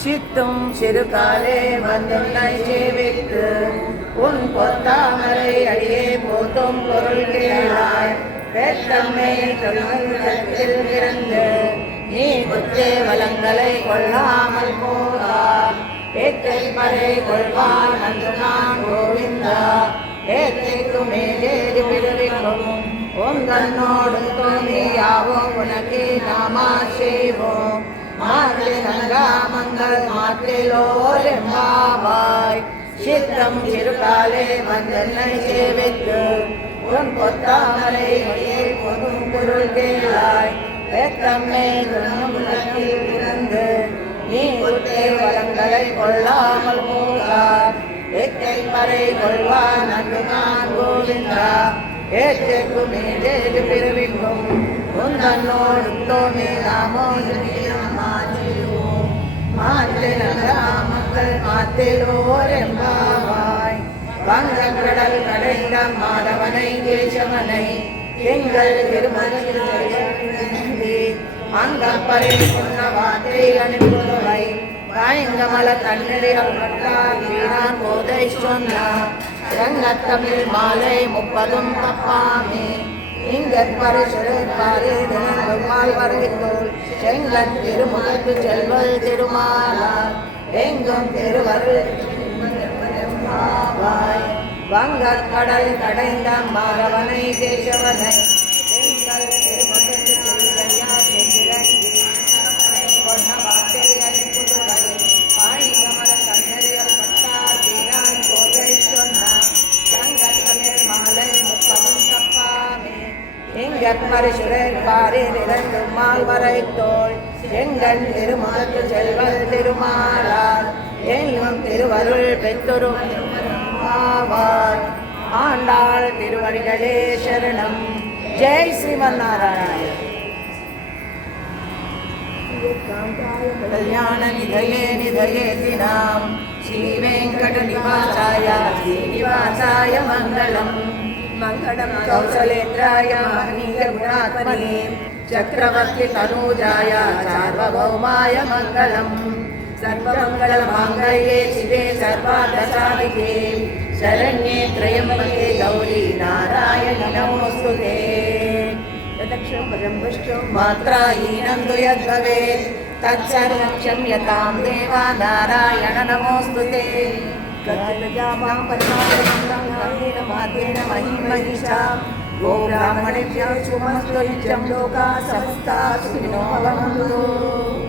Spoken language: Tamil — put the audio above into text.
சித்தும் சிறுகாலே வந்துன்னை சேவித்து உன் பொத்தாமரை அடியே போத்தும் பொருள் கேளாய் பெத்தம்மை தொழில் இருந்து நீ குத்தே வளங்களை கொள்ளாமல் போதா ஏத்தை பறை கொள்வான் அன்று நான் கோவிந்தா ஏத்தைக்கு மேலேறி பிறவிக்கும் உன் தன்னோடு தோணியாவோம் உனக்கு நாமா செய்வோம் மாற்று நங்கா மங்கள் மாற்றிலோரெம்பாவாய் சித்தம் சிறுகாலே வந்தன்னை சேவித்து உன் பொத்தாமரை பொதும் பொருள் கேளாய் பெத்தம்மை துணத்தில் இருந்து நீ குத்தே வளங்களை கொள்ளாமல் போகார் ஏத்தை பறை கொள்வான் அன்று நான் கோவிந்தா ஏற்றைக்கு மேலேறு பிறவிக்கும் உன்னோடு தோணி நாமோ மக்கள் மாத்திலோரெம்பாவாய் வங்கக்கடல் கடைந்த மாதவனை கேசவனை எங்கள் திருமணத்தில் அங்கப்பறை சொன்ன வார்த்தை அனுப்புவை வாய்ங்கமல தண்ணீரில் பட்டார் வீரான் போதை சொன்னார் ரங்கத்தமிழ் மாலை 30 தப்பாமே இங்கற்பரு சுழைப்பாரு தினங்கள் வருகின்றோள் செங்கன் திருமுகத்து செல்வல் திருமாலார் எங்கும் திருவருள் வங்கக்கடல் கடைந்த மாதவனை கேசவனை எங்கள் திருமுகத்து செல்வையா சென்றிறங்கி கொண்ட வார்த்தை அனுப்புதுவை வாய்ங்கமல தண்ணீரில் பட்டார் வீரான் போதை சொன்னார் ரங்கத்தமிழ் மாலை 30 தப்பாமே எங்கற்பரு சுழைப்பாரில் இறங்கும் மால்வரை தோள் எங்கள் திருமுகத்து செல்வல் திருமாலார் எங்கும் திருவருள் பெற்றொரும் ஆண்டாள் திருவடிகளே சரணம். ஜெய் ஸ்ரீமன் நாராயண. கல்யாண நிதயே நிதயேதி நாம் ஸ்ரீ வெங்கட நிவாசாய ஸ்ரீனிவாசாய மங்களம். மங்களம் கௌசலேந்திராய மஹனீய குணாத்மனே சக்கரவர்த்தி தனூஜாய சார்வபௌமாய மங்களம். சர்வமங்கள மாங்கல்யே சிவே சர்வார்த்தசாதிகே शरण्ये त्र्यम्बके गौरी नारायणि नमोस्तुते. तदक्षरं मात्राहीनं तु यद्भवेत् तत्सर्वं क्षम्यतां देवा नारायण नमोस्तुते. कथितजामां परिमाणेन माध्येन महिषा गो ब्राह्मणेभ्यः शुभमस्तु नित्यं लोकाः समस्ताः सुखिनो भवन्तु.